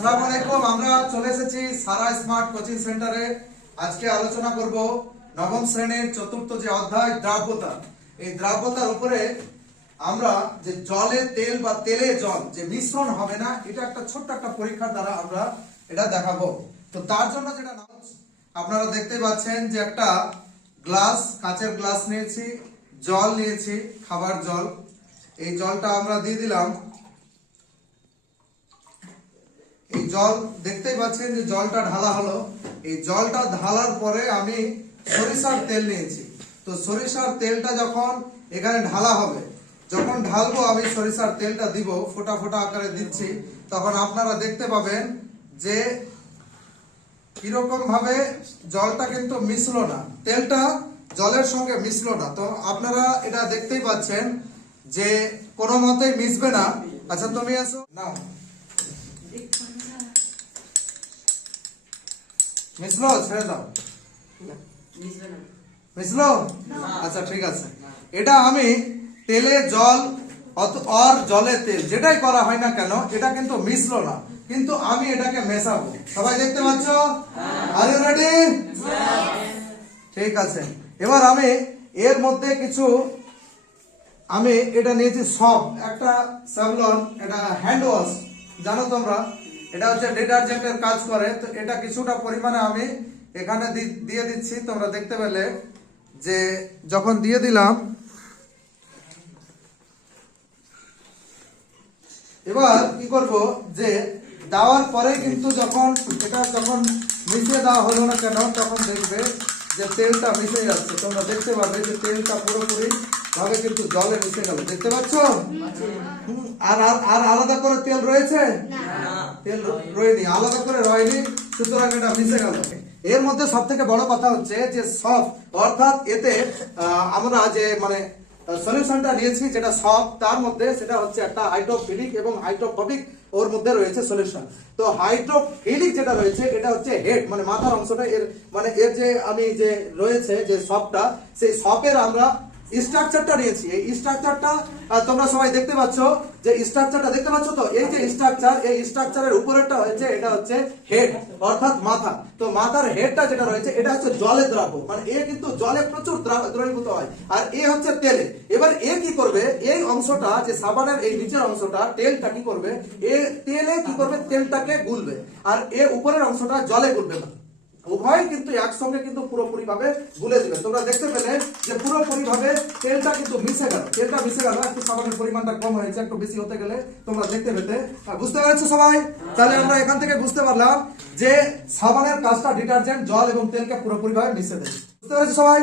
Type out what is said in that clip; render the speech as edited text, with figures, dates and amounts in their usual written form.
আসসালামু আলাইকুম। আমরা চলে এসেছি সারা স্মার্ট কোচিং সেন্টারে। আজকে আলোচনা করব নবম শ্রেণীর চতুর্থ যে অধ্যায় দ্রাব্যতা। এই দ্রাব্যতার উপরে আমরা যে জলে তেল বা তেলে জল যে মিশ্রণ হবে না, এটা একটা ছোট্ট একটা পরীক্ষার দ্বারা আমরা এটা দেখাবো। তো তার জন্য যেটা আপনারা দেখতে পাচ্ছেন যে একটা গ্লাস, কাচের গ্লাস নিয়েছি, জল নিয়েছি, খাবার জল। এই জলটা আমরা দিয়ে দিলাম। এই জল দেখতেই পাচ্ছেন যে জলটা ঢালা হলো। এই জলটা ঢালার পরে আমি সরিষার তেল নিয়েছি। তো সরিষার তেলটা যখন এখানে ঢালা হবে, যখন ঢালবো আমি সরিষার তেলটা দিব, ফোঁটা ফোঁটা আকারে দিচ্ছি, তখন আপনারা দেখতে পাবেন যে কিরকম ভাবে জলটা কিন্তু মিশলো না, তেলটা জলের সঙ্গে মিশলো না। তো আপনারা এটা দেখতেই পাচ্ছেন যে কোনো মতেই মিশবে না। আচ্ছা তুমি আসো নাও। মিশলো? ছেড়ে দাও। মিশলো? আচ্ছা ঠিক আছে। এটা আমি তেলে জল আর জলে তেল যেটাই করা হয় না কেন, এটা কিন্তু মিশলো না, কিন্তু আমি এটাকে মেশাবো। সবাই দেখতে পাচ্ছ? Are you ready? ঠিক আছে। এবার আমি এর মধ্যে কিছু আমি এটা নিয়েছি সব, একটা স্যাভলন, এটা হ্যান্ড ওয়াশ, জানো তোমরা এটা হচ্ছে ডিটারজেন্টের কাজ করে। তো এটা কিছুটা পরিমাণে আমি এখানে দিয়ে দিচ্ছি। তোমরা দেখতে পেলে যে যখন দিয়ে দিলাম, এবার কি করব যে দেওয়ার পরে কিন্তু যখন এটা যখন মিশিয়ে দেওয়া হলো না কেন, তখন দেখবে যে তেলটা মিশে যাচ্ছে। তোমরা দেখতে পাবে যে তেলটা পুরোপুরি ভাবে কিন্তু জলে মিশে গেল। দেখতে পাচ্ছ? আর আর আলাদা করে তেল রয়েছে? তেল রয়নি, আলাদা করে রয়নি, সুতরাং এটা মিশে গেল। এর মধ্যে সব থেকে বড় কথা হচ্ছে যে সফট, অর্থাৎ এতে আমরা যে মানে সলিউশনটা নিয়েছি যেটা সফট, তার মধ্যে সেটা হচ্ছে একটা হাইড্রোফিলিক এবং হাইড্রোফোবিক, ওর মধ্যে রয়েছে সলিউশন। তো হাইড্রোফিলিক যেটা রয়েছে এটা হচ্ছে হেড, মানে মাথার অংশটা, এর মানে এর যে আমি যে রয়েছে যে সফটটা, সেই সফের আমরা স্ট্রাকচারটা নিয়েছি। এই স্ট্রাকচারটা তোমরা সবাই দেখতে পাচ্ছ, যে স্ট্রাকচারটা দেখতে পাচ্ছ। তো এই যে স্ট্রাকচার, এই স্ট্রাকচারের উপরেরটা হয়েছে এটা হচ্ছে হেড, অর্থাৎ মাথা। তো মাথার হেডটা যেটা রয়েছে এটা হচ্ছে জলে দ্রাব্য, মানে এ কিন্তু জলে প্রচুর দ্রবীভূত হয়, আর এ হচ্ছে তেলে। এবার এ কি করবে, এই অংশটা যে সাবানের এই নিচের অংশটা, তেলটা কি করবে, এ তেলে কি করবে, তেলটাকে গুলবে, আর এ উপরের অংশটা জলে গুলবে না। উভয় কিন্তু একসঙ্গে কিন্তু পুরোপুরি ভাবে গুলে দিবে। তোমরা দেখতে পেলে যে পুরোপুরি ভাবে তেলটা কিন্তু মিশে গেল। তেলটা মিশে গেল, একটু সাবানের পরিমাণটা কম হয়েছে, একটু বেশি হতে গেলে তোমরা দেখতে পেতে। বুঝতে পারছো সবাই? তাহলে আমরা এখান থেকে বুঝতে পারলাম যে সাবানের কাজটা ডিটারজেন্ট, জল এবং তেলকে পুরোপুরি ভাবে মিশে দেয়। বুঝতে পারছো সবাই?